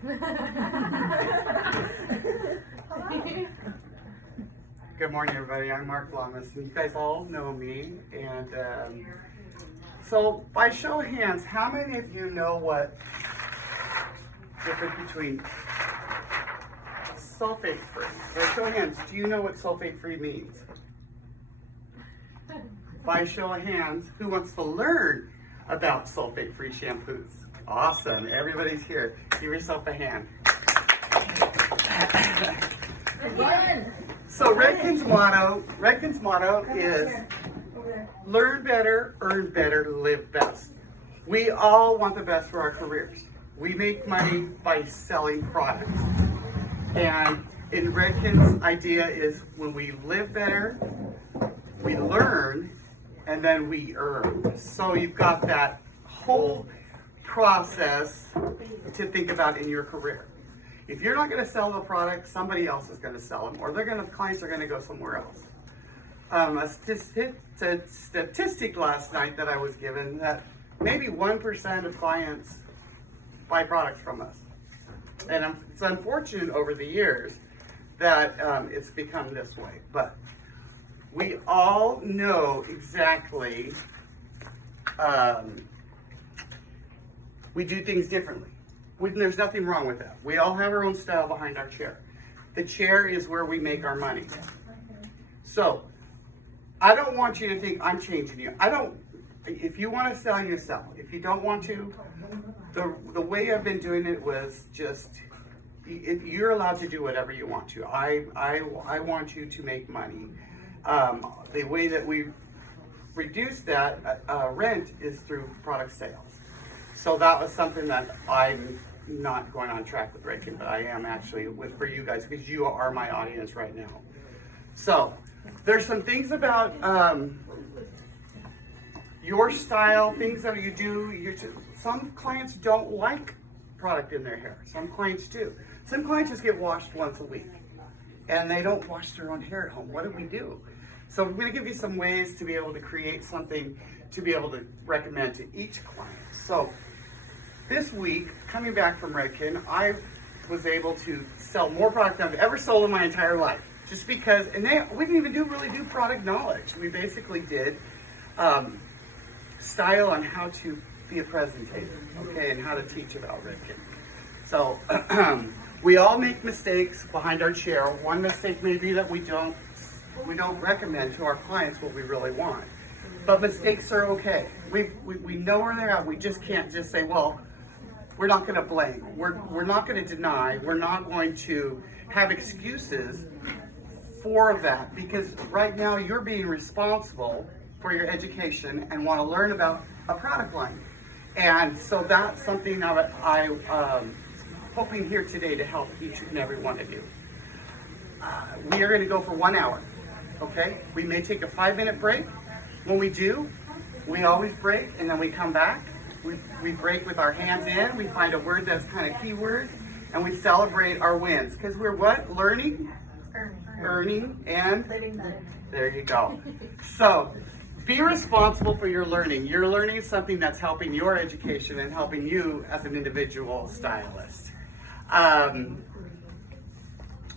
Good morning, everybody. I'm Mark Lamas, and you guys all know me. And so, by show of hands, how many of you know what difference between sulfate-free? By show of hands, do you know what sulfate-free means? By show of hands, who wants to learn about sulfate-free shampoos? Awesome, everybody's here. Give yourself a hand. So Redken's motto is learn better, earn better, live best. We all want the best for our careers. We make money by selling products. And in Redken's idea is when we live better, we learn, and then we earn. So you've got that whole process to think about in your career. If you're not going to sell the product, somebody else is going to sell them, or clients are going to go somewhere else. A statistic last night that I was given that maybe 1% of clients buy products from us. And it's unfortunate over the years that it's become this way. But we all know exactly, we do things differently. There's nothing wrong with that. We all have our own style behind our chair. The chair is where we make our money. So, I don't want you to think I'm changing you. If you want to sell, you sell. If you don't want to, the way I've been doing it was just, you're allowed to do whatever you want to. I want you to make money. The way that we reduce that rent is through product sales. So that was something that I'm not going on track with Redken, but I am actually for you guys because you are my audience right now. So there's some things about your style, things that you do. Some clients don't like product in their hair. Some clients do. Some clients just get washed once a week and they don't wash their own hair at home. What do we do? So I'm going to give you some ways to be able to create something to be able to recommend to each client. So this week, coming back from Redken, I was able to sell more product than I've ever sold in my entire life. Just because, and we didn't even really do product knowledge. We basically did style on how to be a presentator, okay, and how to teach about Redken. So we all make mistakes behind our chair. One mistake may be that we don't recommend to our clients what we really want. But mistakes are okay. We know where they're at. We just can't just say, well, we're not going to blame. We're not going to deny. We're not going to have excuses for that, because right now you're being responsible for your education and want to learn about a product line. And so that's something that I'm hoping here today to help each and every one of you. We are going to go for 1 hour, okay? We may take a 5-minute break. When we do, we always break and then we come back. We break with our hands in, we find a word that's kind of keyword, and we celebrate our wins. Because we're what? Learning? Earning, and? Living better. There you go. So, be responsible for your learning. Your learning is something that's helping your education and helping you as an individual stylist.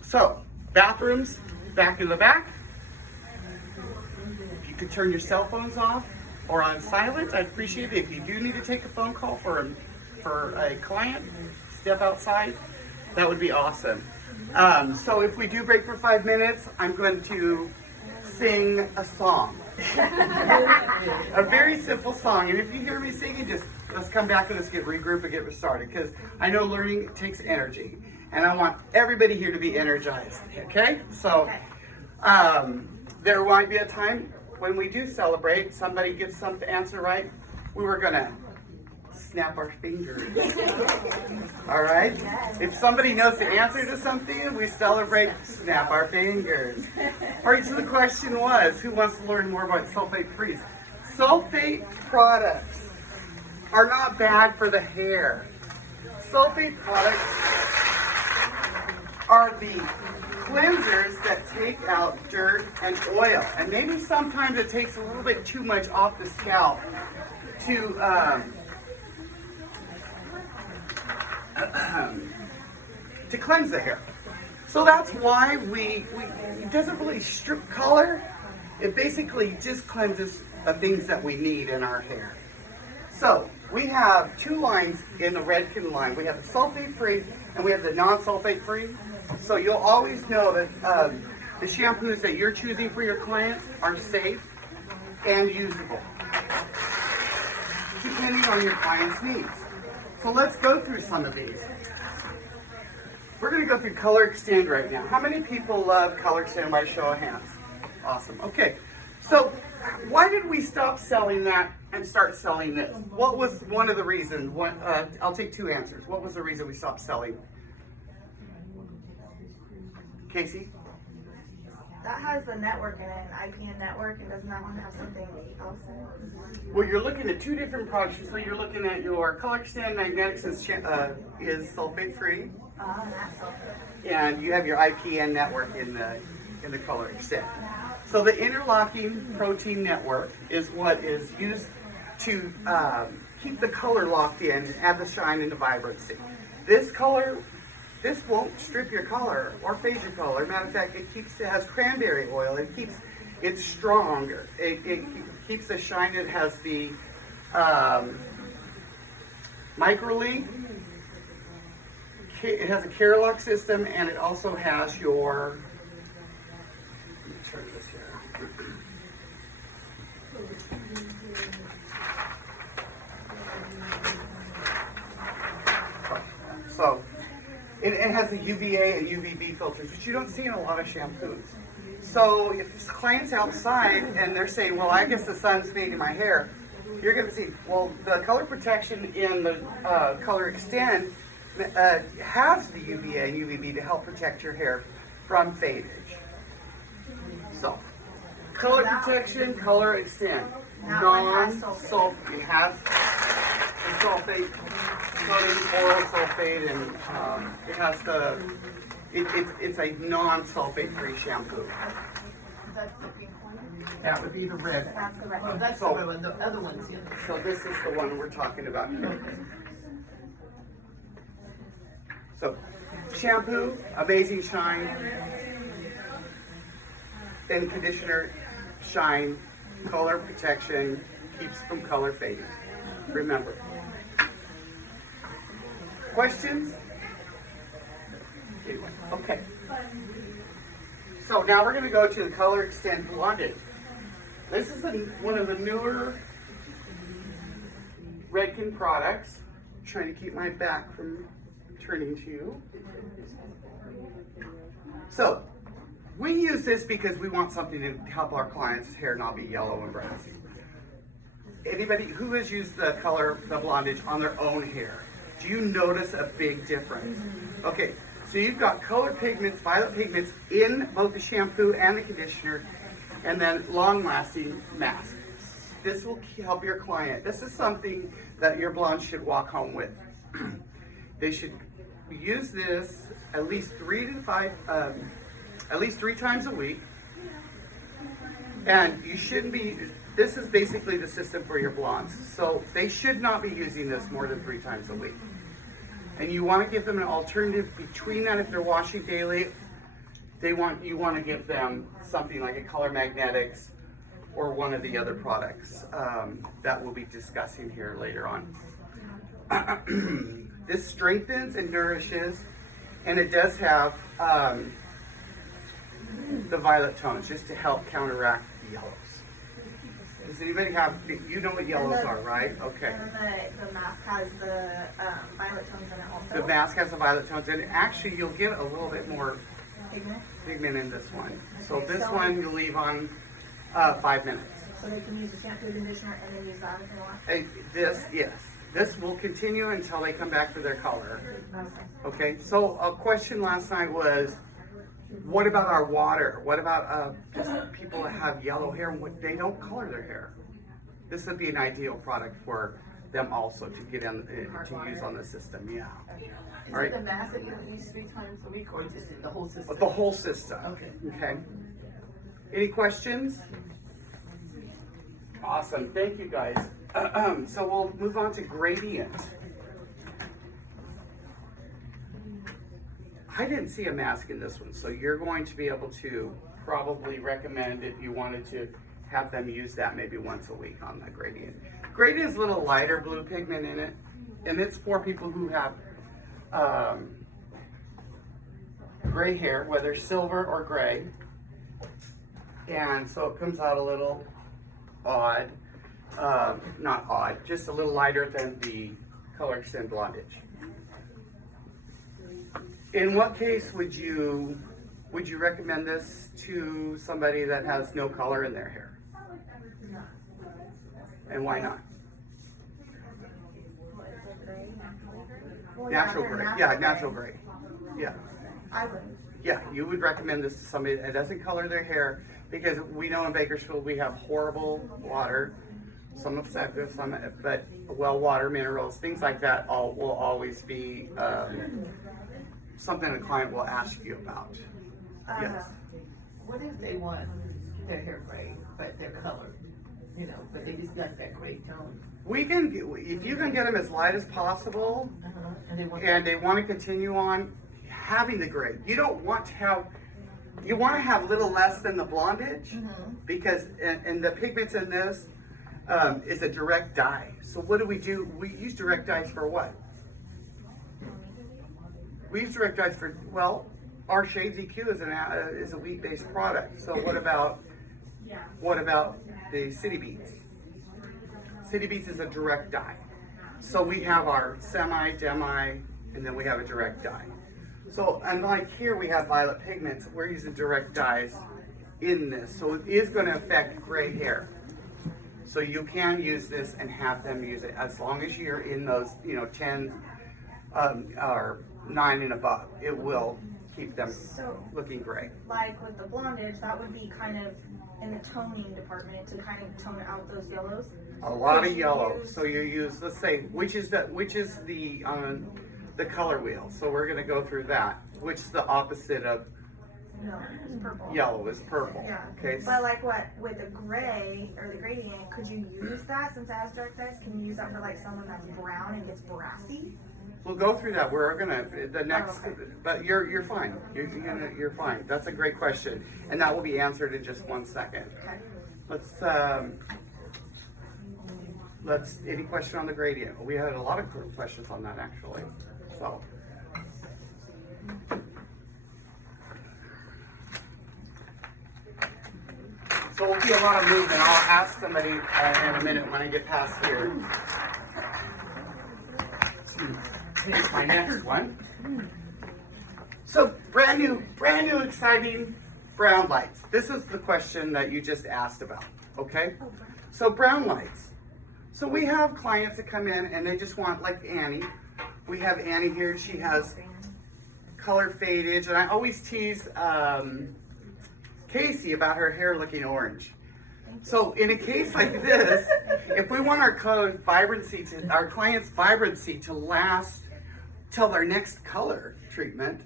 So, bathrooms, back in the back. If you could turn your cell phones off or on silent, I'd appreciate it. If you do need to take a phone call for a client, step outside, that would be awesome. So if we do break for 5 minutes, I'm going to sing a song. A very simple song. And if you hear me singing, just let's come back and let's get regrouped and get started, because I know learning takes energy. And I want everybody here to be energized, okay? So there might be a time when we do celebrate, somebody gets some answer right, we were gonna snap our fingers. All right? If somebody knows the answer to something, we celebrate, snap our fingers. All right, so the question was, who wants to learn more about sulfate-free? Sulfate products are not bad for the hair. Sulfate products are the cleansers that take out dirt and oil. And maybe sometimes it takes a little bit too much off the scalp to to cleanse the hair. So that's why it doesn't really strip color. It basically just cleanses the things that we need in our hair. So we have two lines in the Redken line. We have the sulfate-free and we have the non-sulfate-free. So you'll always know that the shampoos that you're choosing for your clients are safe and usable, depending on your client's needs. So let's go through some of these. We're going to go through Color Extend right now. How many people love Color Extend by show of hands? Awesome. Okay. So why did we stop selling that and start selling this? What was one of the reasons? I'll take two answers. What was the reason we stopped selling? Casey? That has the network in it, an IPN network, and does not want to have something else in it. Well, you're looking at two different products. So you're looking at your Color Extend Magnetics is sulfate free. That's sulfate. And you have your IPN network in the Color Extend. So the interlocking protein network is what is used to keep the color locked in and add the shine and the vibrancy. This won't strip your color or fade your color. Matter of fact, it has cranberry oil. It's stronger. It keeps the shine. It has the microlink. It has a Carolock system, and it also has your. Let me turn this here. So it has the UVA and UVB filters, which you don't see in a lot of shampoos. So if clients outside and they're saying, well, I guess the sun's fading my hair, you're going to see, well, the color protection in the Color Extend has the UVA and UVB to help protect your hair from fadage. So, color protection, Color Extend. Non-sulfate. It has the sulfate, sodium oral sulfate, and it has it's a non-sulfate free shampoo. That's the pink one? That would be the red. That's the red Oh, one. that's the red one. The other one's the other. So this is the one we're talking about here. So, shampoo, amazing shine, then conditioner, shine, color protection, keeps from color fading. Remember. Questions? Okay. So now we're going to go to the Color Extend Blondage. This is one of the newer Redken products. I'm trying to keep my back from turning to you. So, we use this because we want something to help our clients' hair not be yellow and brassy. Anybody who has used the Blondage on their own hair, do you notice a big difference? Okay, so you've got color pigments, violet pigments in both the shampoo and the conditioner, and then long-lasting masks. This will help your client. This is something that your blonde should walk home with. They should use this at least 3 times a week. And you shouldn't be, this is basically the system for your blondes. So they should not be using this more than 3 times a week. And you want to give them an alternative between that if they're washing daily. You want to give them something like a Color Magnetics or one of the other products that we'll be discussing here later on. This strengthens and nourishes, and it does have the violet tones just to help counteract the yellows. Does anybody have, you know what yellows are, right? Okay. And the mask has the violet tones in it also. The mask has the violet tones, and actually you'll get a little bit more pigment in this one. So Okay, this so one you'll leave on 5 minutes. So they can use the shampoo, conditioner, and then use that if they want? Yes. This will continue until they come back for their color. Okay. Okay, so a question last night was, what about our water? What about just people that have yellow hair? They don't color their hair. This would be an ideal product for them also to get in to use on the system. Yeah. Is All right. it the mask that you don't use 3 times a week, or just the whole system? The whole system. Okay. Okay. Any questions? Awesome. Thank you, guys. So we'll move on to gradient. I didn't see a mask in this one, so you're going to be able to probably recommend if you wanted to have them use that maybe once a week on the gradient. Gradient is a little lighter blue pigment in it, and it's for people who have gray hair, whether silver or gray. And so it comes out a little odd, not odd, just a little lighter than the Color Extend Blondage. In what case would you recommend this to somebody that has no color in their hair? And why not? Well, Natural they're gray. Yeah, natural gray. Yeah. I would. Yeah, you would recommend this to somebody that doesn't color their hair, because we know in Bakersfield we have horrible water, some effective, some, but well water, minerals, things like that will always be something a client will ask you about. Yes. What if they want their hair gray, but they're colored? You know, but they just got that gray tone. We can, if you can get them as light as possible, and they want to continue on having the gray. You don't want to have, you want to have a little less than the blondage, because, and the pigments in this is a direct dye. So what do? We use direct dyes for what? We use direct dyes for, well, our Shades EQ is a wheat-based product. So what about the City Beats? City Beats is a direct dye. So we have our semi, demi, and then we have a direct dye. So unlike here we have violet pigments, we're using direct dyes in this. So it is going to affect gray hair. So you can use this and have them use it as long as you're in those, 10 or 9 and above. It will keep them looking gray. Like with the blondage, that would be kind of in the toning department to kind of tone out those yellows. A lot of yellow. So you use, let's say, which is the color wheel. So we're going to go through that. Which is the opposite of No, it's purple. yellow is purple. Yeah. Okay. But like what with the gray or the gradient, could you use that since it has direct dyes? Can you use that for like someone that's brown and gets brassy? We'll go through that. We're gonna the next, Oh, okay. but you're fine. You're fine. That's a great question, and that will be answered in just 1 second. Okay. Let's. Any question on the gradient? We had a lot of questions on that actually. So. So we'll see a lot of movement. I'll ask somebody in a minute when I get past here. Here's my next one. So brand new, exciting brown lights. This is the question that you just asked about, okay? So brown lights. So we have clients that come in and they just want, like Annie. We have Annie here. She has color fadage, and I always tease Casey about her hair looking orange. So in a case like this, if we want our client's vibrancy to last till their next color treatment,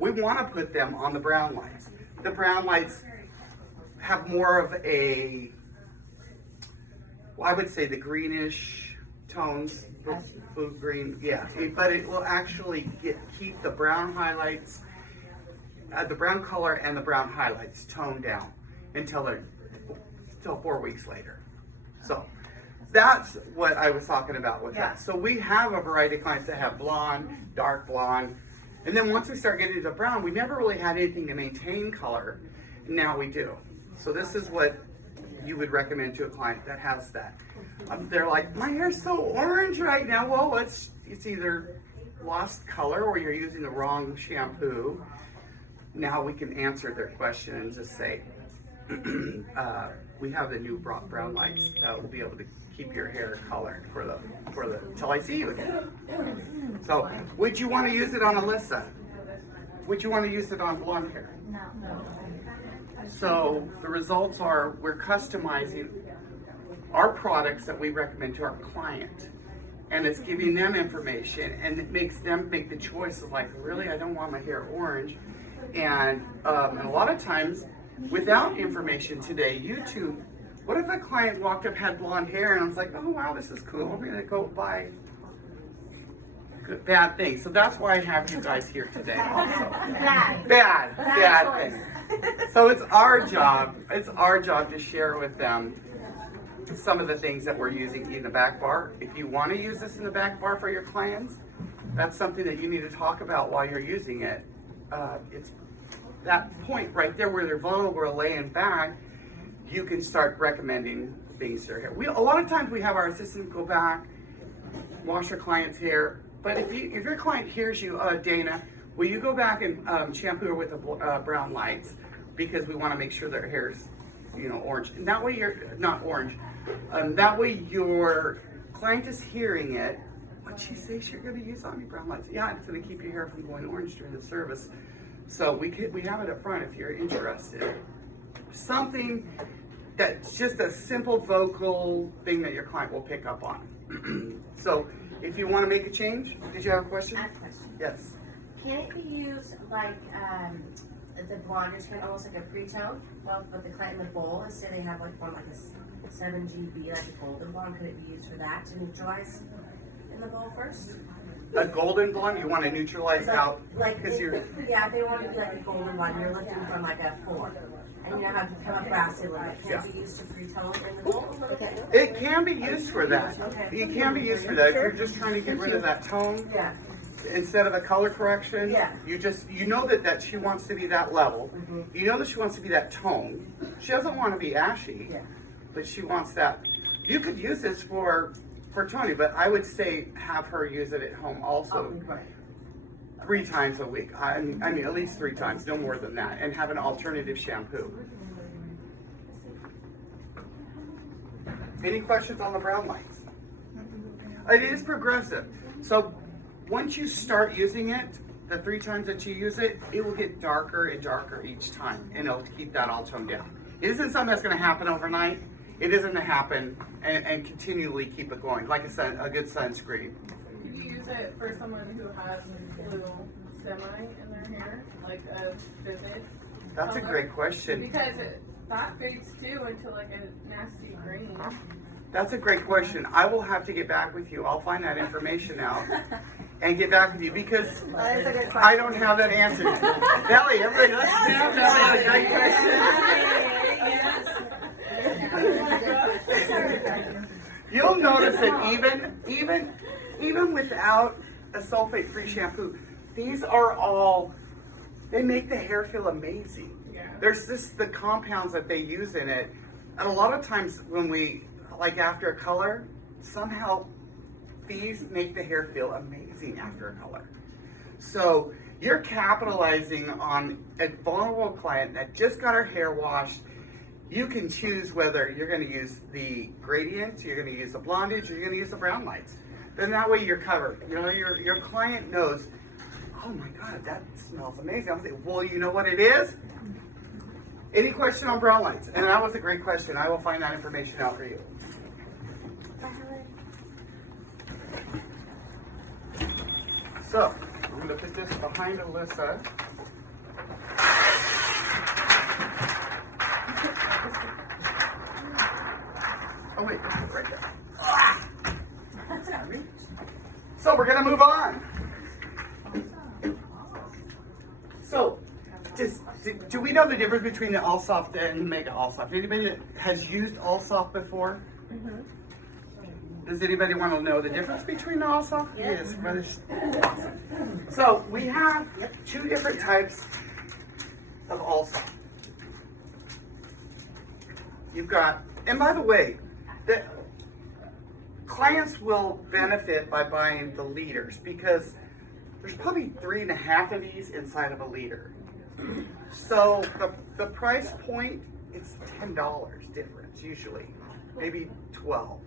we want to put them on the brown lights. The brown lights have more of a, well, I would say the greenish tones, blue green, yeah. But it will actually keep the brown highlights, the brown color and the brown highlights toned down until 4 weeks later. So that's what I was talking about with that. So we have a variety of clients that have blonde, dark blonde, and then once we start getting to brown, we never really had anything to maintain color. Now we do. So this is what you would recommend to a client that has that. They're like, my hair's so orange right now. Well, it's either lost color or you're using the wrong shampoo. Now we can answer their question and just say, we have the new brown lights that will be able to keep your hair colored for the till I see you again. So, would you want to use it on Alyssa? Would you want to use it on blonde hair? No. So the results are we're customizing our products that we recommend to our client, and it's giving them information, and it makes them make the choice of like, really, I don't want my hair orange, and a lot of times. Without information today, YouTube, what if a client walked up, had blonde hair, and I was like, oh wow, this is cool, I'm gonna go buy bad things. So that's why I have you guys here today also. Bad. Bad things. So it's our job to share with them some of the things that we're using in the back bar. If you want to use this in the back bar for your clients, that's something that you need to talk about while you're using it. It's that point right there where they're vulnerable or laying back, you can start recommending things to their hair. A lot of times we have our assistant go back, wash your client's hair, but if your client hears you, Dana, will you go back and shampoo her with the brown lights, because we want to make sure their hair's, orange. And that way you're not orange. That way your client is hearing it. What'd she say she's going to use on me? Brown lights. Yeah, it's going to keep your hair from going orange during the service. So we have it up front if you're interested. Something that's just a simple vocal thing that your client will pick up on. So if you want to make a change, did you have a question? I have a question. Yes. Can it be used like the blonde is kind of almost like a pre-tone? Well, but the client in the bowl, instead they have like one like a 7 GB, like a golden blonde. Could it be used for that to neutralize in the bowl first? A golden blonde, you want to neutralize out because yeah, if they want to be like a golden blonde, you're lifting from like a 4, and you know how to become a brassy little bit. Can it be used to pre-tone in the bowl a little bit? It can be used for that. Okay. It can be used for that. If you're just trying to get rid of that tone, Yeah. instead of a color correction, Yeah. you know that she wants to be that level. You know that she wants to be that tone. She doesn't want to be ashy, Yeah. but she wants that. You could use this for Tony, but I would say have her use it at home also. Oh, right. 3 times a week. I mean, at least 3 times, no more than that, and have an alternative shampoo. Any questions on the brown lights? It is progressive. So once you start using it, the 3 times that you use it, it will get darker and darker each time, and it'll keep that all toned down. It isn't something that's going to happen overnight. It isn't to happen and continually keep it going, like a good sunscreen. Could you use it for someone who has blue semi in their hair, like a vivid? That's a color? great question. Because that fades too into like a nasty green. That's a great question. I will have to get back with you. I'll find that information out and get back with you because That is a good question. I don't have that answer. Belly, everybody, let's stand. Belly, a great question. You'll notice that even without a sulfate-free shampoo, these are all, they make the hair feel amazing. Yeah. There's just the compounds that they use in it. And a lot of times when we, like after a color, somehow these make the hair feel amazing after a color. So you're capitalizing on a vulnerable client that just got her hair washed. You can choose whether you're going to use the gradient, you're going to use the blondage, or you're going to use the brown lights. Then that way you're covered. You know, your client knows, oh my God, that smells amazing. I'll say, well, you know what it is? Any question on brown lights? And that was a great question. I will find that information out for you. So, I'm going to put this behind Alyssa. Oh wait, right there. So we're gonna move on. So, do we know the difference between the All Soft and Mega All Soft? Anybody that has used All Soft before? Does anybody want to know the difference between the All Soft? Yes, brothers. Awesome. So we have 2 different types of All Soft. You've got, and by the way, the clients will benefit by buying the liters because there's probably 3.5 of these inside of a liter. So the price point, it's $10 difference usually, maybe 12.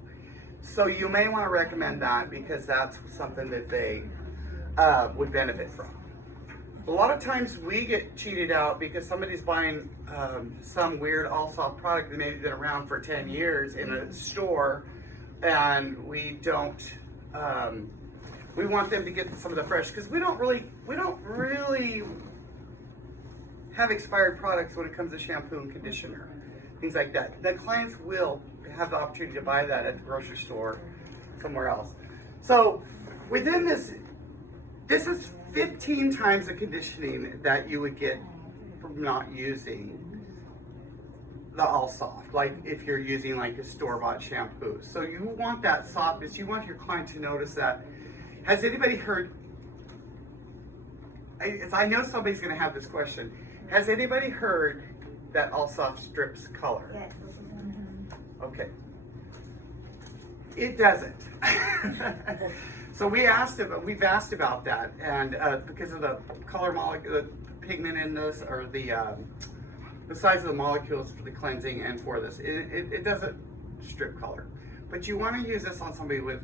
So you may want to recommend that because that's something that they would benefit from. A lot of times we get cheated out because somebody's buying some weird All Soft product that maybe been around for 10 years in a store, and we don't. We want them to get some of the fresh because we don't really have expired products when it comes to shampoo and conditioner, things like that. The clients will have the opportunity to buy that at the grocery store, somewhere else. So within this This is 15 times the conditioning that you would get from not using the all soft, like if you're using like a store-bought shampoo. So you want that softness, you want your client to notice that. Has anybody heard, I know somebody's gonna have this question, has anybody heard that all soft strips color? Yes. Okay. It doesn't. So we've asked about that, and because of the color molecule, the pigment in this, or the size of the molecules for the cleansing and for this, it doesn't strip color. But you want to use this on somebody with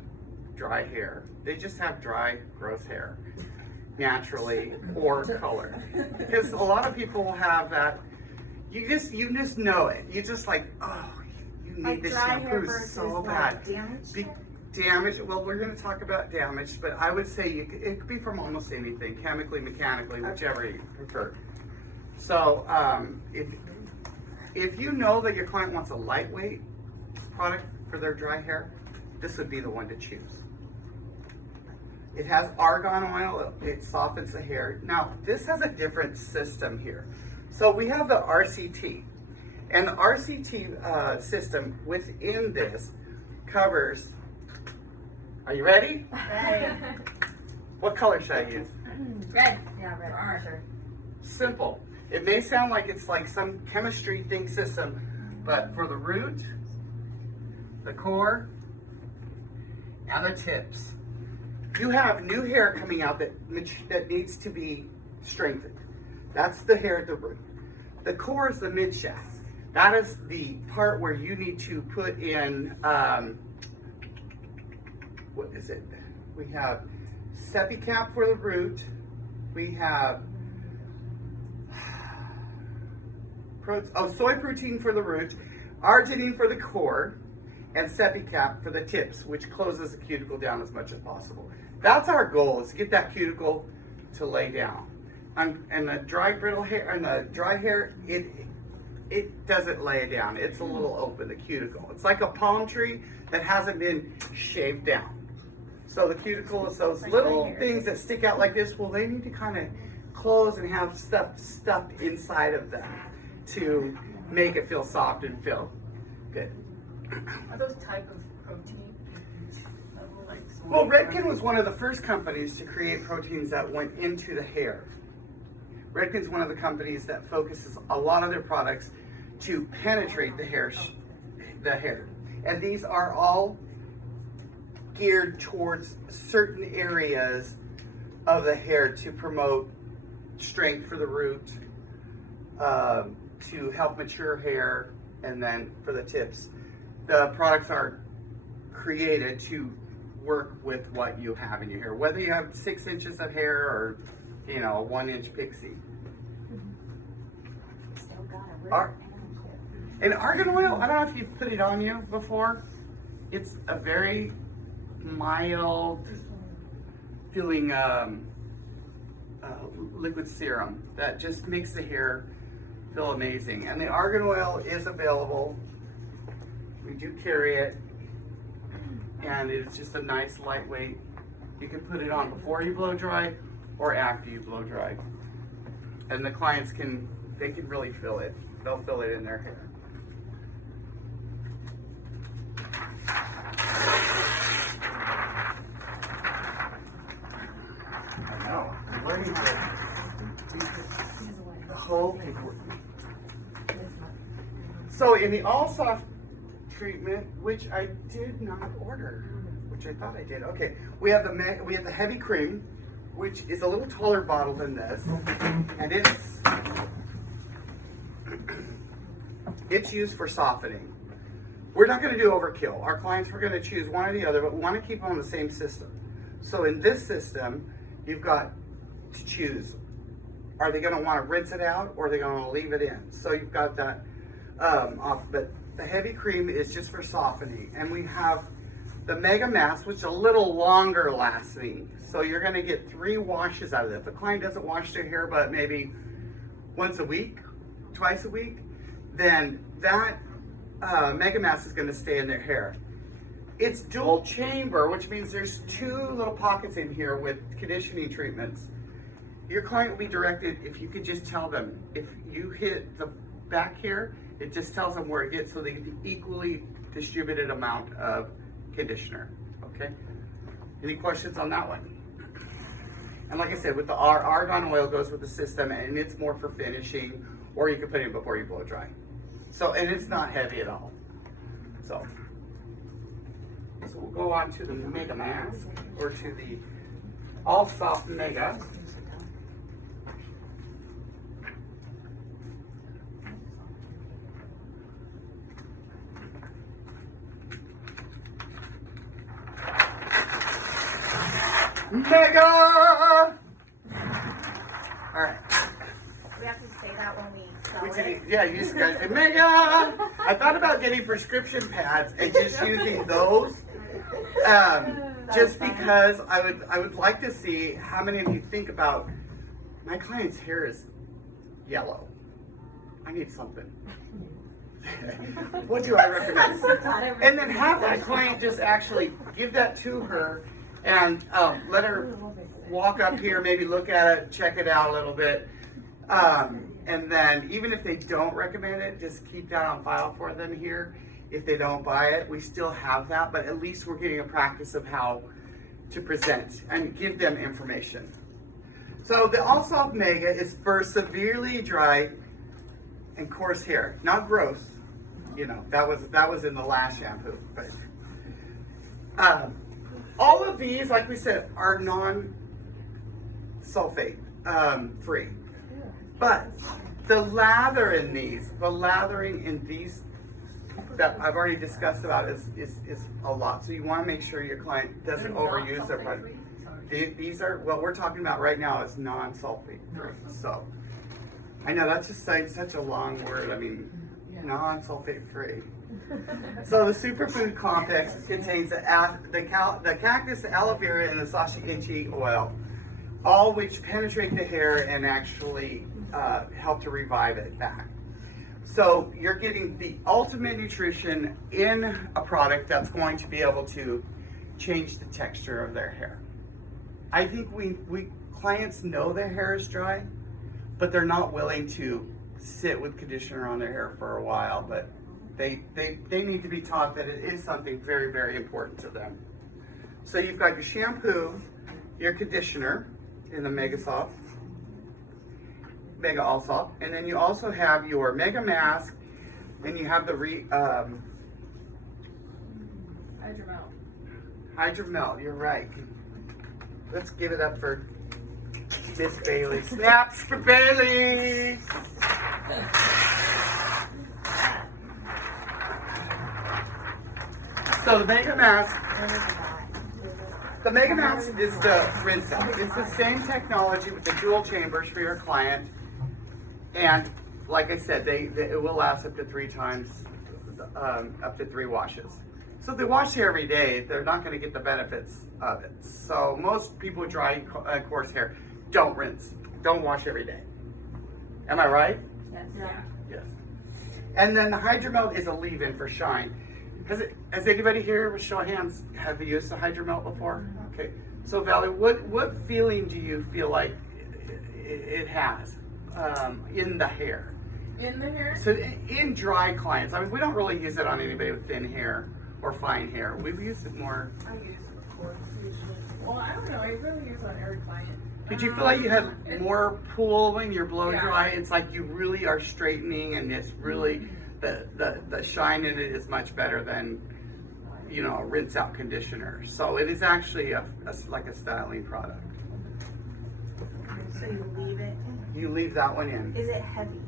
dry hair. They just have dry, gross hair, naturally, or color. Because a lot of people will have that. You just know it. You just like, oh, you need Like this dry hair shampoo versus so bad. like damage. Damage, well, we're going to talk about damage, but I would say it could be from almost anything, chemically, mechanically, whichever you prefer. So if you know that your client wants a lightweight product for their dry hair, this would be the one to choose. It has argan oil, it softens the hair. Now, this has a different system here. So we have the RCT, and the RCT system within this covers. Are you ready? Right. What color should I use? Red. Yeah, red. Sure. Simple. It may sound like it's like some chemistry thing system, but for the root, the core, and the tips, you have new hair coming out that needs to be strengthened. That's the hair at the root. The core is the mid shaft. That is the part where you need to put in, what is it? We have Sepicap for the root. We have soy protein for the root, arginine for the core, and Sepicap for the tips, which closes the cuticle down as much as possible. That's our goal, is to get that cuticle to lay down. And the dry brittle hair and the dry hair, it doesn't lay down. It's a little open, the cuticle. It's like a palm tree that hasn't been shaved down. So the cuticle is those little things that stick out like this. Well, they need to kind of close and have stuff stuffed inside of them to make it feel soft and feel good. Are those type of protein? Like soy Well, Redken was one of the first companies to create proteins that went into the hair. Redken's one of the companies that focuses a lot of their products to penetrate the hair. And these are all geared towards certain areas of the hair to promote strength for the root, to help mature hair, and then for the tips. The products are created to work with what you have in your hair, whether you have 6 inches of hair or, a 1-inch pixie. And argan oil, I don't know if you've put it on you before. It's a very mild feeling liquid serum that just makes the hair feel amazing. And the argan oil is available. We do carry it, and it's just a nice lightweight. You can put it on before you blow dry or after you blow dry, and the clients can really feel it. They'll feel it in their hair. I know. I'm learning how to the whole paperwork. So in the all soft treatment, which I did not order, which I thought I did. Okay, we have the heavy cream, which is a little taller bottle than this, and it's used for softening. We're not going to do overkill. Our clients, we're going to choose one or the other, but we want to keep them on the same system. So in this system, you've got to choose. Are they going to want to rinse it out, or are they going to leave it in? So you've got that off. But the heavy cream is just for softening. And we have the Mega Mask, which is a little longer lasting. So you're going to get 3 washes out of it. If the client doesn't wash their hair but maybe once a week, twice a week, then that Mega Mask is going to stay in their hair. It's dual chamber, which means there's 2 little pockets in here with conditioning treatments. Your client will be directed, if you could just tell them, if you hit the back here, it just tells them where it hits so they get the equally distributed amount of conditioner, okay? Any questions on that one? And like I said, with the argan oil goes with the system, and it's more for finishing, or you can put it in before you blow dry. So, and it's not heavy at all. So we'll go on to the Mega Mask, or to the All Soft Mega. Mega! Alright. We have to say that when we sell We it. say, yeah, you guys say Mega! I thought about getting prescription pads and just using those. Just because I would like to see how many of you think about, my client's hair is yellow. I need something. What do I recommend? And then have that client just actually give that to her and let her walk up here, maybe look at it, check it out a little bit. And then even if they don't recommend it, just keep that on file for them here. If they don't buy it, we still have that, but at least we're getting a practice of how to present and give them information. So the All Soft Mega is for severely dry and coarse hair, not gross. You know, that was in the last shampoo, but all of these, like we said, are non-sulfate free. But the lathering in these that I've already discussed about is a lot. So you want to make sure your client doesn't overuse their product. These are what we're talking about right now is non-sulfate free. So I know that's just such a long word. I mean, non-sulfate free. So the superfood complex contains the cactus, the aloe vera, and the sashi inchi oil, all which penetrate the hair and actually help to revive it back. So you're getting the ultimate nutrition in a product that's going to be able to change the texture of their hair. I think we clients know their hair is dry, but they're not willing to sit with conditioner on their hair for a while, but they need to be taught that it is something very, very important to them. So you've got your shampoo, your conditioner in the Mega All Soft, and then you also have your Mega Mask, and you have the Hydromel. You're right. Let's give it up for Miss Bailey. Snaps for Bailey! So the Mega Mask is the rinse out. It's the same technology with the dual chambers for your client. And like I said, it will last up to 3 times, up to 3 washes. So if they wash hair every day, they're not going to get the benefits of it. So most people with dry, coarse hair don't rinse, don't wash every day. Am I right? Yes. Yes. And then the Hydromel is a leave-in for shine. Has anybody here, with show of hands, have you used the Hydromel before? Okay. So Valerie, what feeling do you feel like it has in the hair? In the hair? So in dry clients, I mean, we don't really use it on anybody with thin hair or fine hair. We've used it more. I use it, of course, usually. Well, I don't know. I really use it on every client. Did you feel like you had more pull when you're blow Yeah. dry? It's like you really are straightening, and it's really the shine in it is much better than, you know, a rinse out conditioner. So it is actually like a styling product. So you leave it. You leave that one in. Is it heavy?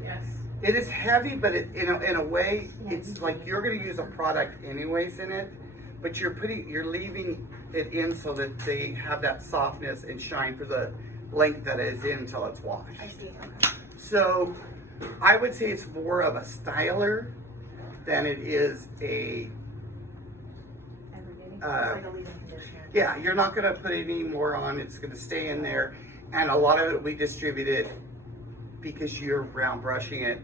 Yes. It is heavy, but in a way, it's like you're going to use a product anyways in it, but you're leaving it in so that they have that softness and shine for the length that it is in until it's washed. I see. Okay. So I would say it's more of a styler than it is a, It's like a leave-in conditioner. yeah, you're not going to put any more on. It's going to stay in there. And a lot of it we distributed because you're round brushing it.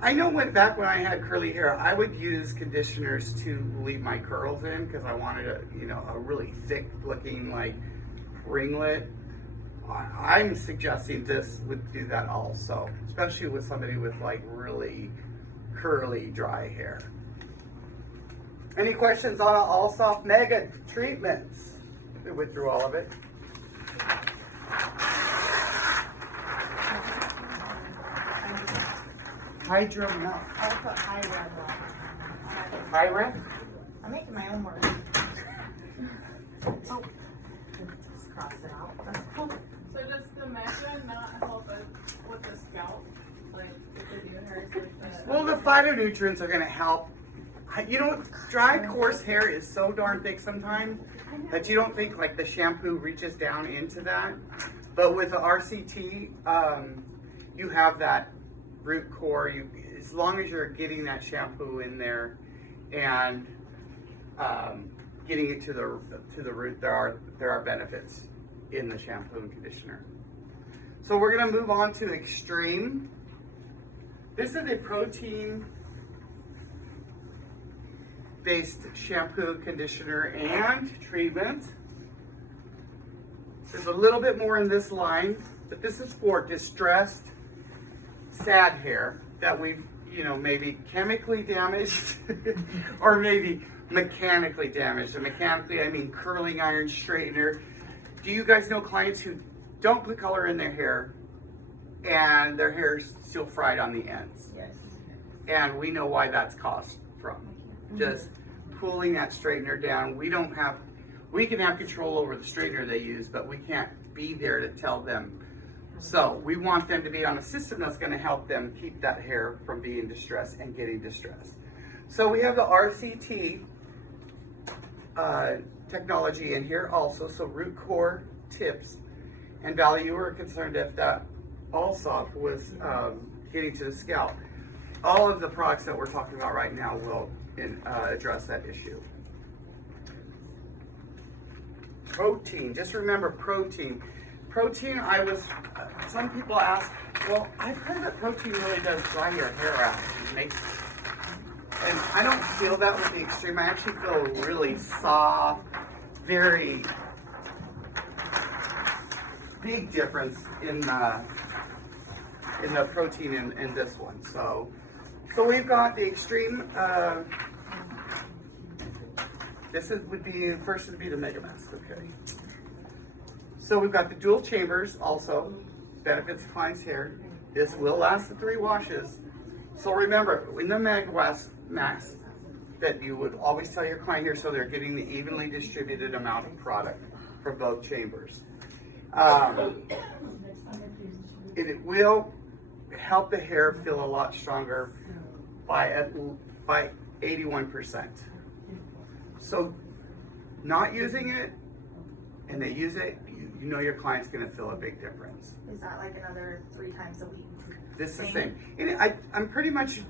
I know back when I had curly hair, I would use conditioners to leave my curls in because I wanted a really thick looking like ringlet. I'm suggesting this would do that also, especially with somebody with like really curly dry hair. Any questions on All Soft Mega treatments? We went through all of it. Hydro milk. I'll put high red on. High rep? I'm making my own words. Oh. Just cross it out. So does the Mega not help us with the scalp? Like if we do hers with the... Well, the phytonutrients are going to help. You know, dry, coarse hair is so darn thick sometimes that you don't think like the shampoo reaches down into that. But with the RCT, you have that root core. As long as you're getting that shampoo in there and getting it to the root, there are benefits in the shampoo and conditioner. So we're going to move on to Extreme. This is a protein based shampoo, conditioner, and treatment. There's a little bit more in this line, but this is for distressed, sad hair that we've, maybe chemically damaged or maybe mechanically damaged. And mechanically, I mean curling iron straightener. Do you guys know clients who don't put color in their hair and their hair is still fried on the ends? Yes. And we know why that's caused from. Just pulling that straightener down. We can have control over the straightener they use, but we can't be there to tell them. So we want them to be on a system that's going to help them keep that hair from being distressed and getting distressed. So we have the RCT technology in here also. So root core tips. And Val, you were concerned if that All Soft was getting to the scalp. All of the products that we're talking about right now will address that issue. Protein, just remember protein. Protein, some people ask, well, I've heard that protein really does dry your hair out. And I don't feel that with the Extreme. I actually feel a really soft, very big difference in the protein in this one. So we've got the Extreme. This would be the Mega Mask. Okay. So we've got the dual chambers also, benefits client's hair. This will last the 3 washes. So remember, in the Mega Mask, that you would always tell your client here so they're getting the evenly distributed amount of product from both chambers. It will help the hair feel a lot stronger by 81%. So not using it and they use it, you know your client's going to feel a big difference. Is that like another 3 times a week? This is the same. And I'm pretty much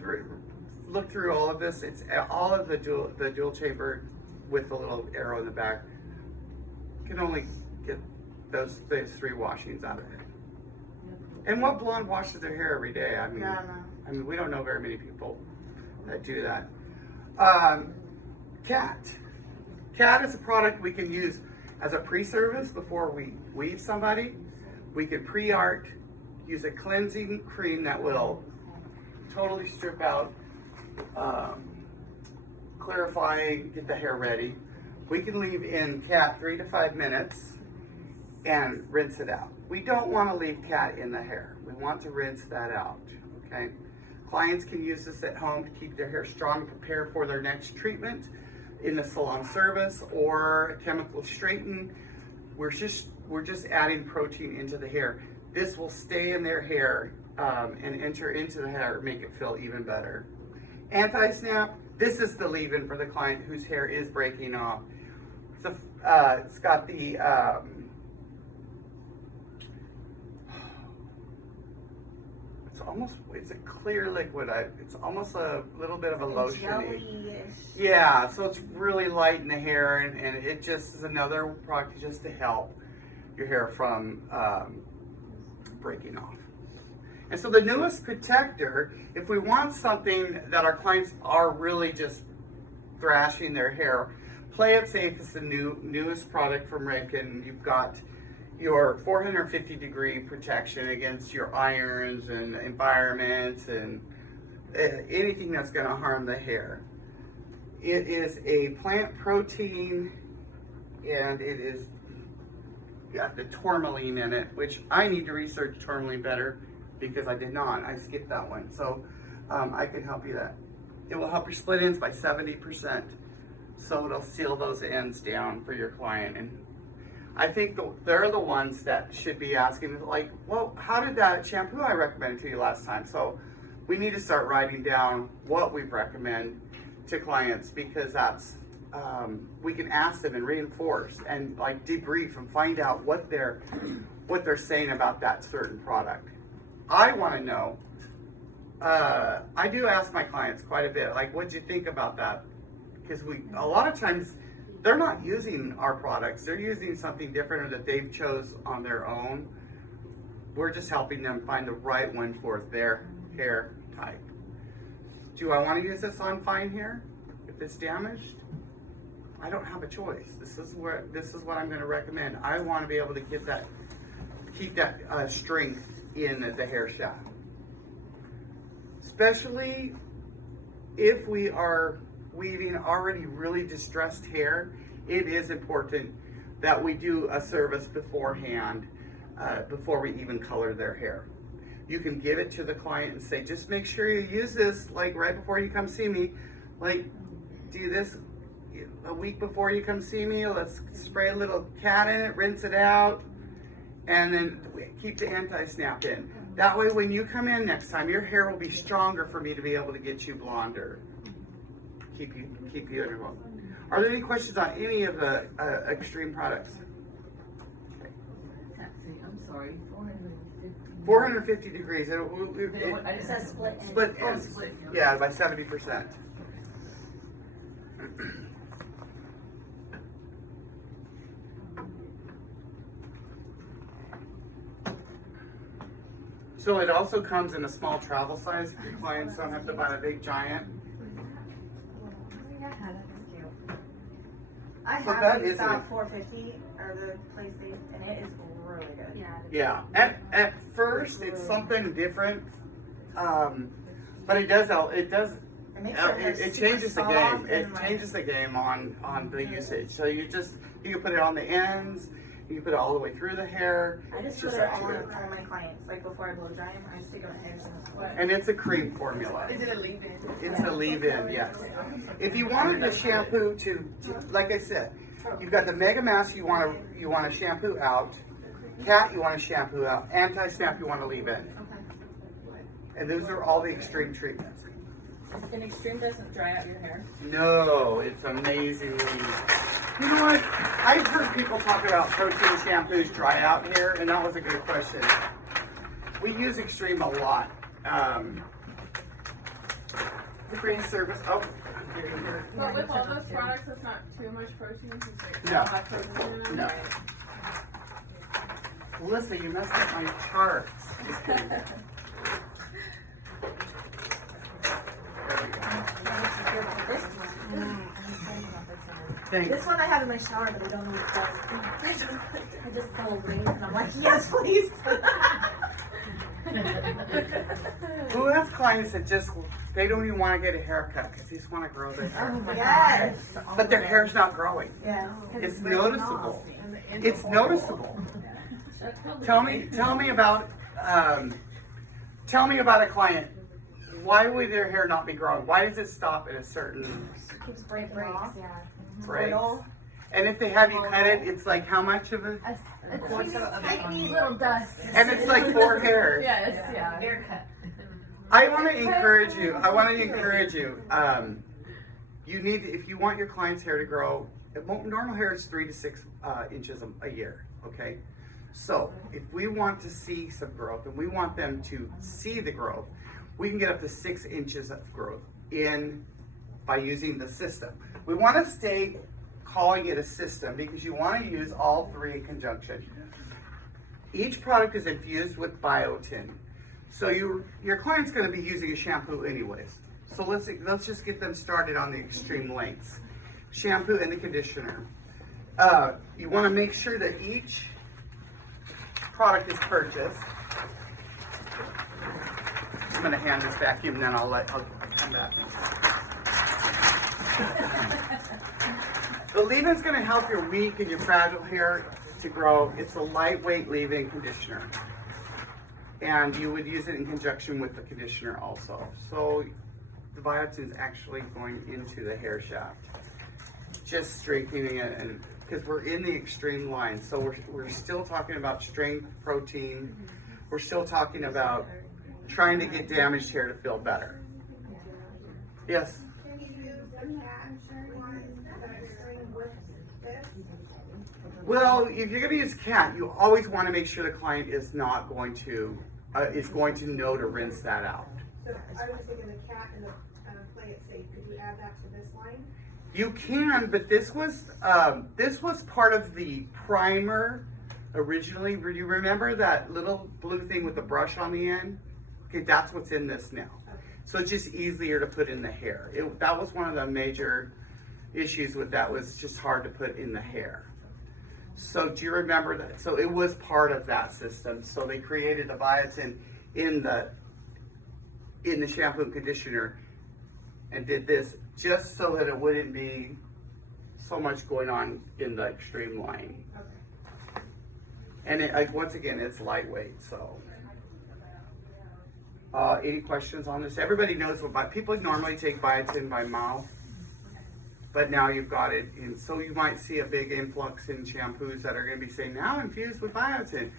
looked through all of this. It's all of the dual chamber with the little arrow in the back. You can only get those 3 washings out of it. And what blonde washes their hair every day? I mean, we don't know very many people that do that. Cat is a product we can use as a pre-service before we weave somebody. We can pre-art, use a cleansing cream that will totally strip out, clarify, get the hair ready. We can leave in cat 3 to 5 minutes and rinse it out. We don't want to leave cat in the hair. We want to rinse that out, okay? Clients can use this at home to keep their hair strong, prepare for their next treatment in the salon service or chemical straighten. We're just adding protein into the hair. This will stay in their hair and enter into the hair, make it feel even better. Anti-snap, this is the leave-in for the client whose hair is breaking off. So, it's got the it's a clear liquid. It's almost a little bit of a lotion. Jelly-ish. Yeah, so it's really light in the hair, and it just is another product just to help your hair from breaking off. And so the newest protector, if we want something that our clients are really just thrashing their hair, Play It Safe is the newest product from Redken. You've got your 450 degree protection against your irons and environments and anything that's going to harm the hair. It is a plant protein, and it is got the tourmaline in it, which I need to research tourmaline better because I did not. I skipped that one. So I can help you that. It will help your split ends by 70%. So it'll seal those ends down for your client. And I think they're the ones that should be asking, like, well, how did that shampoo I recommended to you last time? So we need to start writing down what we recommend to clients, because that's, we can ask them and reinforce and like debrief and find out what they're saying about that certain product. I want to know, I do ask my clients quite a bit, like, what'd you think about that? Because a lot of times they're not using our products, they're using something different or that they've chose on their own. We're just helping them find the right one for their hair type. Do I want to use this on fine hair if it's damaged? I don't have a choice. This is what I'm going to recommend. I want to be able to keep that strength in the hair shaft, especially if we are weaving already really distressed hair. It is important that we do a service beforehand, before we even color their hair. You can give it to the client and say, just make sure you use this like right before you come see me. Like, do this a week before you come see me. Let's spray a little cat in it, rinse it out, and then keep the anti-snap in. That way when you come in next time, your hair will be stronger for me to be able to get you blonder. Keep you in your. Are there any questions on any of the extreme products? I'm sorry, 450. 450 degrees. It says split end. Split Oh, ends. split. Yeah, by 70%. So it also comes in a small travel size. Your clients don't have to buy a big giant. I But have that used isn't- that 450 or the Play Safe, and it is really good. Yeah. Yeah. At first, it's something different, but it does. It makes your hair It super changes the soft game. It and, like, changes the game on the usage. So you can put it on the ends. You can put it all the way through the hair. I just It's put it up to on you. all my clients, like before I blow dry them. I stick it on my hair and And it's a cream formula. Is it a leave-in? It's a leave-in, yes. If you wanted a shampoo to like I said, you've got the Mega Mask you want to shampoo out, Cat you want to shampoo out, Anti-Snap you want to leave in. And those are all the extreme treatments. And extreme doesn't dry out your hair. No, it's amazingly. You know what? I've heard people talk about protein shampoos dry out hair, and that was a good question. We use Extreme a lot. Free service. Oh, I'm getting here. But with all those products, it's not too much protein. Since they No. all have protein in them. No. Melissa, you messed up my charts. Just kidding. There we go. Thanks. This one I have in my shower, but I don't know what it does. I just fell away, and I'm like, yes, please. Who has clients that they don't even want to get a haircut because they just want to grow their hair? Yes. But their hair's not growing. Yes. It's noticeable. It's noticeable. Tell me about a client. Why would their hair not be growing? Why does it stop at a certain Keeps breaking off. Yeah. break? Brittle. And if they have you cut it, it's like how much of it? A tiny little dust. And it's like 4 hairs. Yes, yeah. Haircut. I want to encourage you. You need, if you want your client's hair to grow, normal hair is 3 to 6 inches a year. Okay, so if we want to see some growth and we want them to see the growth, we can get up to 6 inches of growth by using the system. We want to stay calling it a system because you want to use all 3 in conjunction. Each product is infused with biotin. So your client's going to be using a shampoo anyways. So let's just get them started on the extreme lengths. Shampoo and the conditioner. You want to make sure that each product is purchased. I'm going to hand this vacuum, and then I'll come back. The leave-in's going to help your weak and your fragile hair to grow. It's a lightweight leave-in conditioner. And you would use it in conjunction with the conditioner also. So the biotin is actually going into the hair shaft, just straightening it, and because we're in the extreme line, so we're still talking about strength, protein. We're still talking about trying to get damaged hair to feel better. Yes. Can you use the cat one, the extreme with this? Well, if you're going to use cat, you always want to make sure the client is not going to know to rinse that out. So I was thinking the cat and the play it safe. Could you add that to this line? You can, but this was part of the primer originally. Do you remember that little blue thing with the brush on the end? Okay, that's what's in this now. So it's just easier to put in the hair. That was one of the major issues with that, was just hard to put in the hair. So do you remember that? So it was part of that system. So they created the biotin in the shampoo and conditioner and did this just so that it wouldn't be so much going on in the extreme line. Okay. And once again, it's lightweight, so. Any questions on this? Everybody knows what people normally take biotin by mouth, but now you've got it in. So you might see a big influx in shampoos that are going to be saying, now infused with biotin.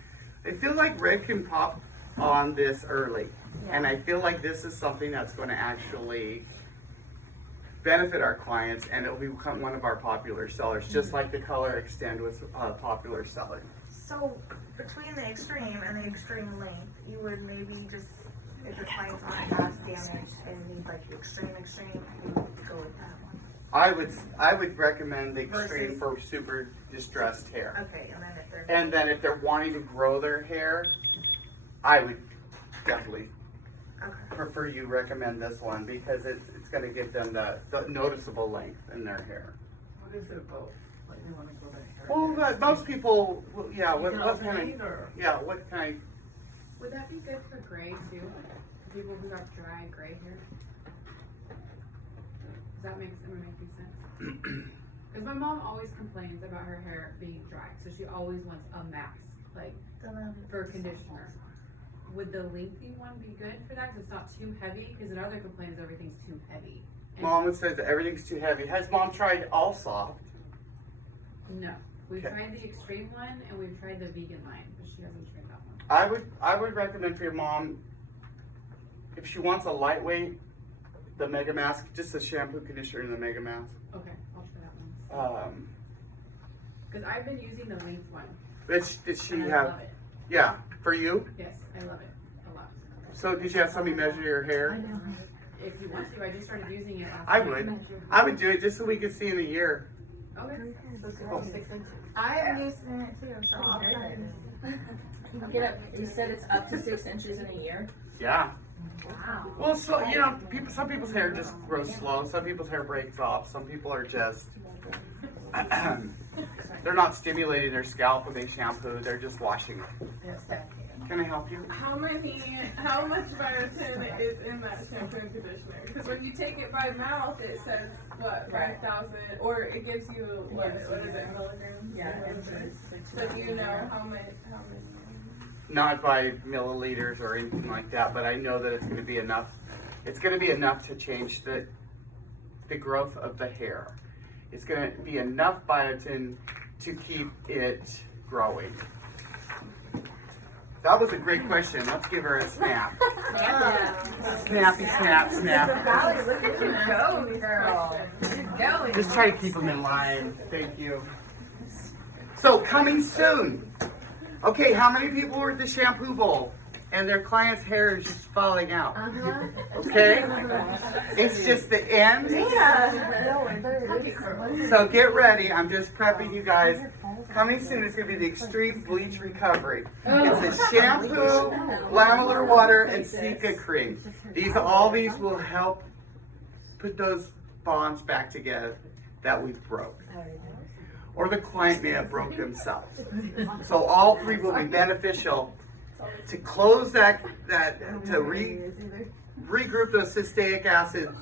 I feel like Redken popped on this early, and I feel like this is something that's going to actually benefit our clients, and it'll become one of our popular sellers, just like the Color Extend was a popular seller. So between the extreme and the extreme length, you would maybe just, if the client's aren't as damaged and need like the extreme, you would go with that one. I would recommend the extreme Versus- for super distressed hair. Okay, and then if they're And then if they're wanting to grow their hair, I would definitely okay. prefer you recommend this one, because it's going to give them the noticeable length in their hair. What is it both? Like they want to grow their hair? Well, most people, yeah, You what can kind alternate, of, or? yeah, what kind? Would that be good for gray too? For people who have dry gray hair? Does that make sense? Because my mom always complains about her hair being dry, so she always wants a mask, like for conditioner. Would the lengthy one be good for that? 'Cause it's not too heavy. Because another complaint is everything's too heavy. And Mom says that everything's too heavy. Has Mom tried all soft? no, we've Okay. tried the extreme one and we've tried the vegan line, but she hasn't tried that one. I would recommend for your mom, if she wants a lightweight, the Mega Mask, just a shampoo, conditioner, and the Mega Mask. Okay, I'll try that one. Because I've been using the length one. Did she and I have? love it. Yeah, for you. Yes, I love it a lot. So did you have somebody measure your hair? If you want to, I just started using it last I night. would. I would do it just so we could see in a year. Okay. Oh. 6 inches. I am using it too, so I'll Very try nice. You can get up, you said it's up to 6 inches in a year? Yeah. Wow. Well, so some people's hair just grows slow. Some people's hair breaks off. Some people are just they're not stimulating their scalp when they shampoo. They're just washing it. Yes. Can I help you? How much biotin is in that shampoo and conditioner? Because when you take it by mouth, it says, what, 5,000, or it gives you, what is it, milligrams? Yeah. So do you know how many? Not by milliliters or anything like that, but I know that it's going to be enough. It's going to be enough to change the growth of the hair. It's going to be enough biotin to keep it growing. That was a great question. Let's give her a snap. Snappy, snap, snap. Look at you go, girl. You're going. Just try to keep them in line. Thank you. So coming soon. Okay, how many people were at the shampoo bowl? and their client's hair is just falling out. Uh-huh. Okay? It's just the end. So get ready. I'm just prepping you guys. Coming soon is going to be the Extreme Bleach Recovery. It's a shampoo, lamellar water, and Sika cream. All these will help put those bonds back together that we broke. Or the client may have broke themselves. So all three will be beneficial to close that regroup those cysteic acids.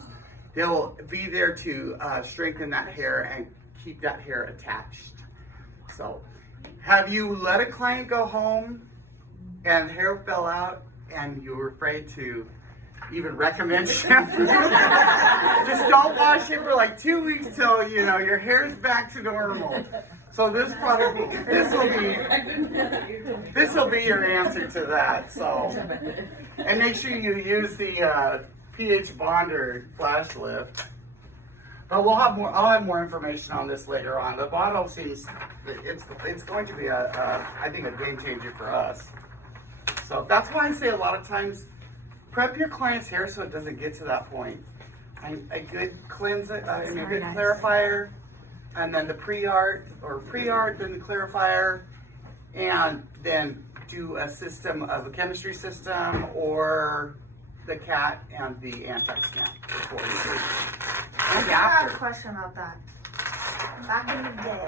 They'll be there to strengthen that hair and keep that hair attached. So, have you let a client go home and hair fell out and you were afraid to even recommend shampoo? Just don't wash it for like 2 weeks till your hair's back to normal. So this product, this will be your answer to that. So, and make sure you use the pH bonder flash lift. But I'll have more information on this later on. The bottle seems it's going to be I think a game changer for us. So that's why I say a lot of times prep your client's hair so it doesn't get to that point. And a good cleanser, a good clarifier, and then the pre-art, then the clarifier, and then do a chemistry system, or the cat and the anti-snap before you do. And I have after. a question about that. Back in the day,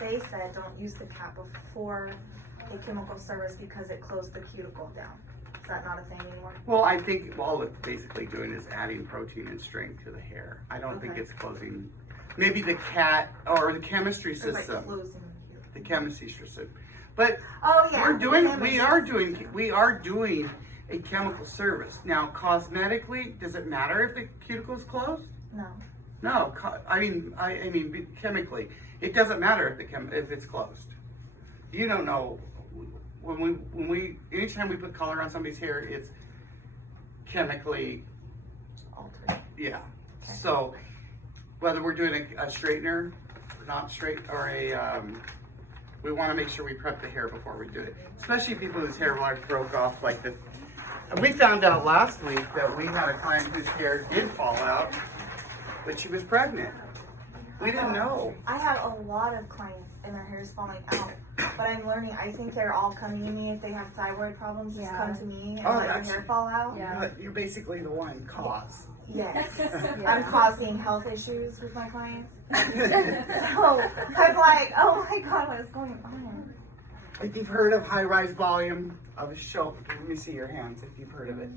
they said don't use the cat before a chemical service because it closed the cuticle down. Is that not a thing anymore? Well, I think all it's basically doing is adding protein and strength to the hair. I don't think Okay. it's closing. Maybe the cat or the chemistry It's like system. closing the cuticle. The chemistry system. But Oh yeah. we are doing a chemical service. Now, cosmetically, does it matter if the cuticle is closed? No. No, I mean chemically, it doesn't matter if it's closed. You don't know anytime we put color on somebody's hair, it's chemically Altered. yeah. So whether we're doing a straightener, or not straight, or we want to make sure we prep the hair before we do it. Especially people whose hair like broke off like this. And we found out last week that we had a client whose hair did fall out, but she was pregnant. We didn't know. I have a lot of clients and their hair is falling out, but I'm learning. I think they're all coming to me if they have thyroid problems. Just come to me and let their hair fall out. But you're basically the one cause. Yes, I'm causing health issues with my clients. So I'm like, oh my god, what is going on? If you've heard of high-rise volume, let me see your hands if you've heard of it.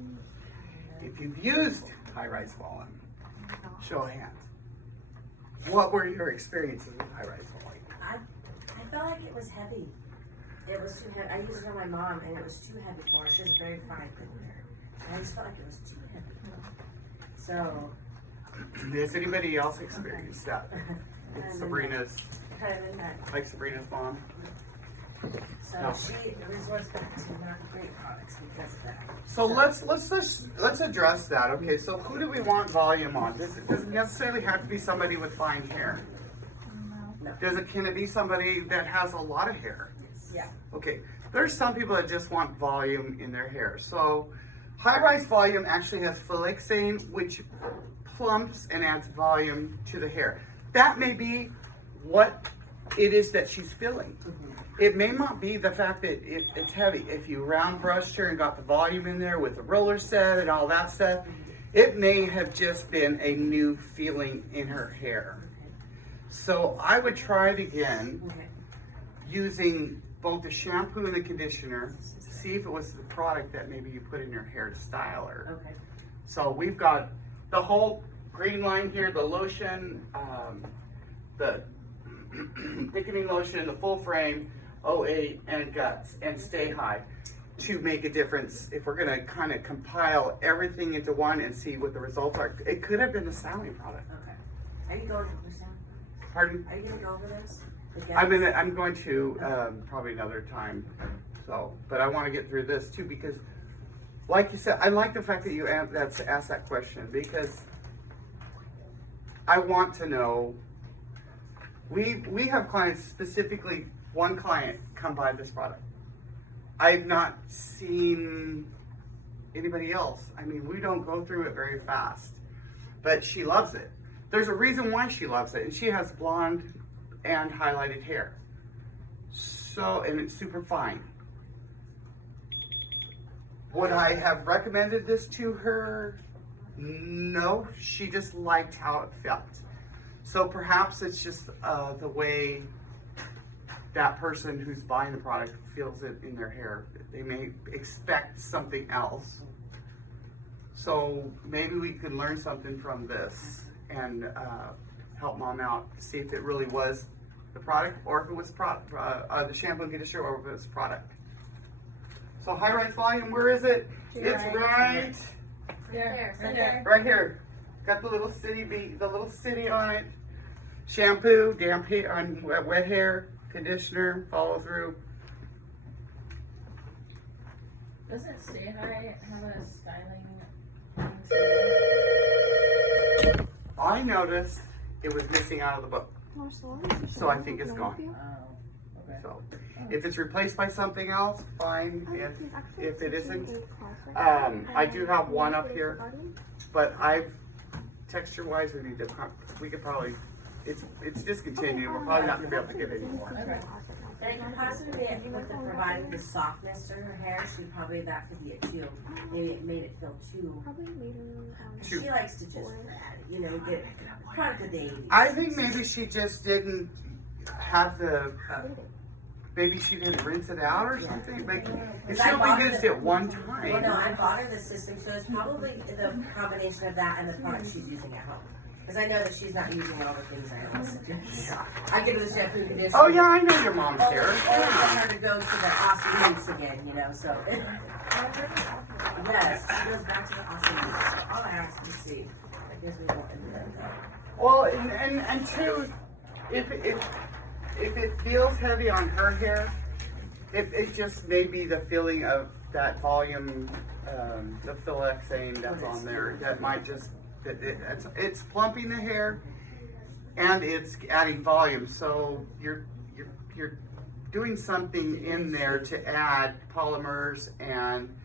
If you've used high-rise volume, show of hands. What were your experiences with high-rise volume? I felt like it was heavy. It was too heavy. I used it on my mom, and it was too heavy for her. She has very fine hair. And I just felt like it was too heavy. So. Has anybody else experienced that? Sabrina's, Kind of in that. like Sabrina's mom? So No. she resorts back to not great products because of that. So let's address that. Okay, so who do we want volume on? It doesn't necessarily have to be somebody with fine hair. Can it be somebody that has a lot of hair? Yeah. Okay, there's some people that just want volume in their hair. So high-rise volume actually has flexane, which plumps and adds volume to the hair. That may be what it is that she's feeling. It may not be the fact that it's heavy. If you round brushed her and got the volume in there with the roller set and all that stuff, it may have just been a new feeling in her hair. So I would try it again using both the shampoo and the conditioner. See if it was the product that maybe you put in your hair to style her. Okay. So we've got the whole green line here, the lotion, the thickening lotion, the full frame, 08, and guts, and stay high to make a difference. If we're gonna kind of compile everything into one and see what the results are, it could have been the styling product. Okay. Are you going to Sam? Pardon? Are you going to go over this? I'm going to probably another time. So, but I want to get through this too because, like you said, I like the fact that you asked that question because I want to know. We have clients, specifically one client, come buy this product. I've not seen anybody else. I mean, we don't go through it very fast, but she loves it. There's a reason why she loves it, and she has blonde and highlighted hair. So, and it's super fine. Would I have recommended this to her? No, she just liked how it felt. So perhaps it's just the way that person who's buying the product feels it in their hair. They may expect something else. So maybe we can learn something from this and help mom out, see if it really was the product or if it was the shampoo and conditioner or if it was product. So high rise volume, where is it? It's right right here. Got the little city on it. Shampoo, damp hair, on wet hair, conditioner, follow through. Doesn't Stay High have a styling? I noticed it was missing out of the book, so I think it's gone. Oh, okay. So if it's replaced by something else, fine. If it isn't, I do have one up here, but texture wise, we could probably, it's discontinued. We're probably not gonna be able to get it anymore. Okay. And it could possibly be, I think with the providing the softness to her hair, that could be it too. Maybe it made it feel too. She likes to just, get product of the 80s. I think maybe she just didn't have maybe she didn't rinse it out or something. Like, if she only used it one time. Well, no, I bought her the system, so it's probably the combination of that and the product she's using at home. Because I know that she's not using all the things I always suggest. I give her the shampoo and conditioner. Oh yeah, I know your mom's hair. Or I want her to go to the awesome roots again, so. Yes, she goes back to the awesome roots. So all I ask is to see. I guess we won't end that. Well, and two, if it feels heavy on her hair, it just may be the feeling of that volume, the Phylexane that's on there. That might just, it's plumping the hair and it's adding volume. So you're doing something in there to add polymers and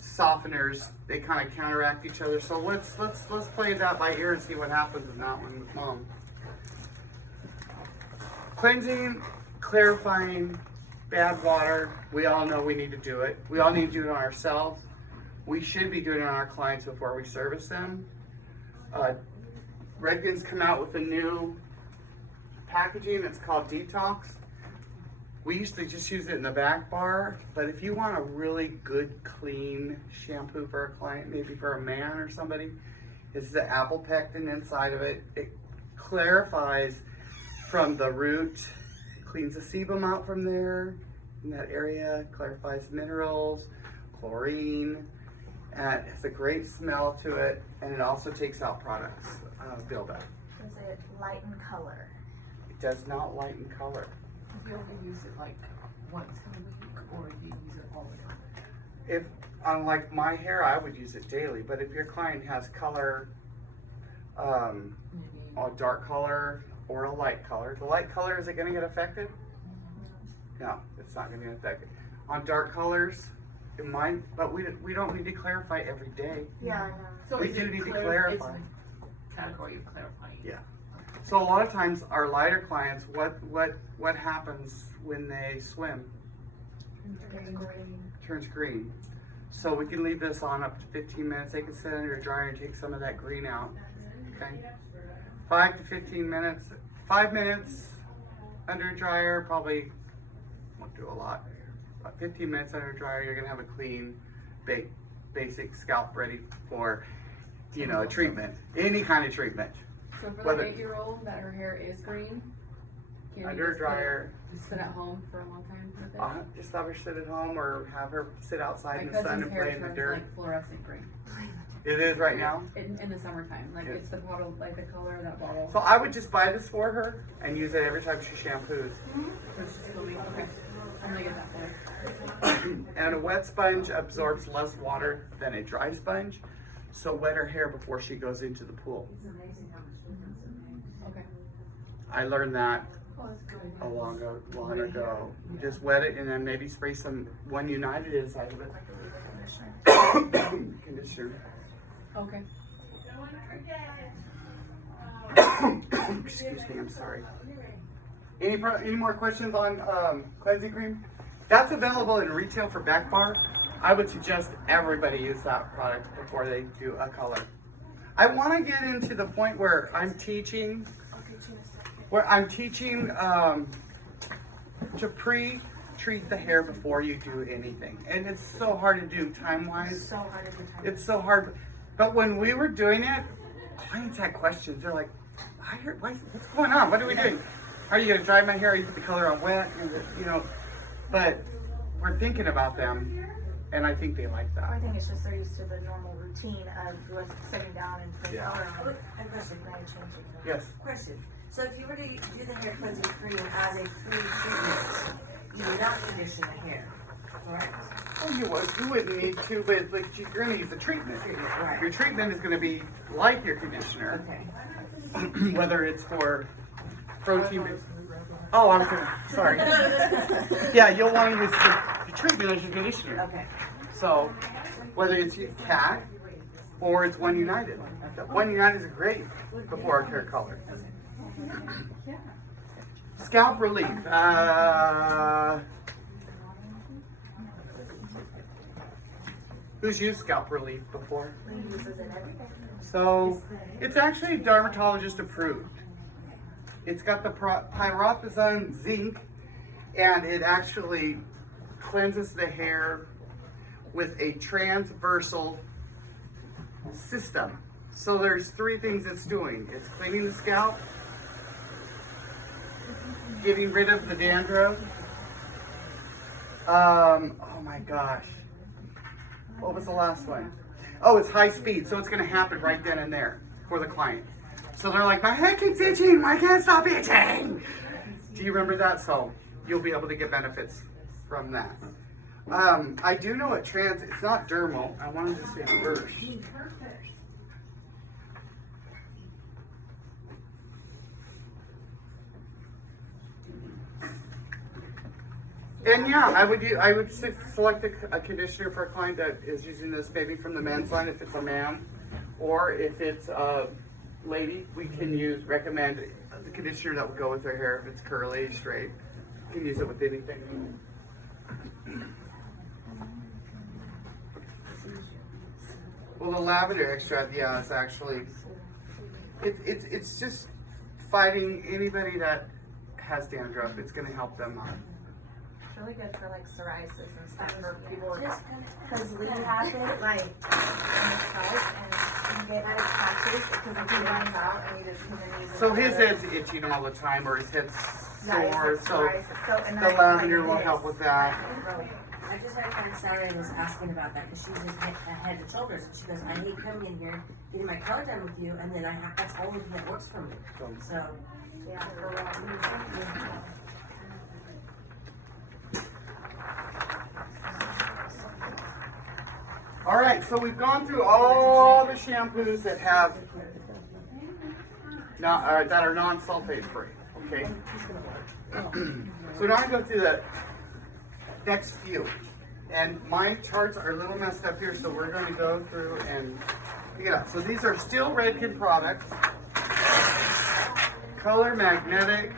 softeners. They kind of counteract each other. So let's play that by ear and see what happens in that one with mom. Cleansing, clarifying, bad water. We all know we need to do it. We all need to do it on ourselves. We should be doing it on our clients before we service them. Redken's come out with a new packaging that's called Detox. We used to just use it in the back bar, but if you want a really good, clean shampoo for a client, maybe for a man or somebody, it's the apple pectin inside of it. It clarifies from the root, cleans the sebum out from there, in that area, clarifies minerals, chlorine, and it has a great smell to it, and it also takes out products buildup. Does it lighten color? It does not lighten color. You only use it like once a week, or you use it all the time? If, unlike my hair, I would use it daily, but if your client has color, a dark color or a light color, the light color, is it gonna get affected? No, it's not gonna get affected. On dark colors, it might, but we don't need to clarify every day. Yeah, I know. So We is do it need to clarify? clarify. It's a category of clarifying. Yeah. So a lot of times our lighter clients, what happens when they swim? Turns green. So we can leave this on up to 15 minutes. They can sit under a dryer and take some of that green out. Okay. 5 to 15 minutes. 5 minutes under a dryer, probably won't do a lot. About 15 minutes under a dryer, you're gonna have a clean, basic scalp ready for, a treatment, any kind of treatment. So for Whether- the 8-year-old that her hair is green, can you Under a just dryer, just sit at home for a long time with it? just have her sit at home or have her sit outside My in the sun cousin's and hair play in the turns dirt. like fluorescent green It is right now. in the summertime. Like Yeah. it's the bottle, like the color of that bottle. So I would just buy this for her and use it every time she shampoos. So it's just going, okay, I'm gonna get that for her. And a wet sponge absorbs less water than a dry sponge. So wet her hair before she goes into the pool. Okay. I learned that long ago. You just wet it and then maybe spray some One United inside of it. Conditioner. Okay. Excuse me, I'm sorry. Any more questions on cleansing cream? That's available in retail for back bar. I would suggest everybody use that product before they do a color. I want to get into the point where I'm teaching to pre-treat the hair before you do anything. And it's so hard to do time-wise. So hard to do time. It's so hard. But when we were doing it, clients had questions. They're like, what's going on? What are we doing? Are you going to dry my hair? Are you put the color on wet? You know, but we're thinking about them, and I think they like I that. think it's just they're used to the normal routine of us sitting down and putting Yeah. color on. I have a question. Now you change it. Yes. Question. So if you were to do the hair cleansing cream as a pre-treatment, you do not condition the hair, correct? Oh, you wouldn't need to, but like you're going to use the treatment. Right. Your treatment is going to be like your conditioner, Okay. whether it's for protein. Oh, I'm sorry. Yeah, you'll want to use the treatment as your conditioner. Okay. So, whether it's cat or it's One United. One United is great before hair color. Scalp relief. Who's used scalp relief before? He uses it every day. So, it's actually dermatologist approved. It's got the pyrothazine zinc, and it actually cleanses the hair with a transversal system. So there's three things it's doing. It's cleaning the scalp, getting rid of the dandruff. Oh my gosh. What was the last one? Oh, it's high speed, so it's gonna happen right then and there for the client. So they're like, my head keeps itching, I can't stop itching. Do you remember that? So you'll be able to get benefits from that. I do know it's not dermal. I wanted to say first. And yeah, I would select a conditioner for a client that is using this maybe from the men's line if it's a man, or if it's a lady, we can recommend the conditioner that would go with their hair if it's curly, straight. You can use it with anything. Well, the lavender extract, yeah, it's actually it's just fighting anybody that has dandruff. It's going to help them out. It's really good for like psoriasis and stuff for people because Lee has it like in his scalp and you get out of patches because if he runs out and you just come and use it. So his head's itching all the time, or his head's sore. So and the then lavender like will this. help with that. Really. I just had a friend Sally was asking about that because she uses head and shoulders, and she goes, I hate coming in here, getting my color done with you, and then that's the only thing that works for me. So, Yeah, for real. All right, so we've gone through all the shampoos that have that are non-sulfate free. Okay. So now I go through the next few, and my charts are a little messed up here, so we're going to go through and pick it up. So these are still Redken products. Color Magnetic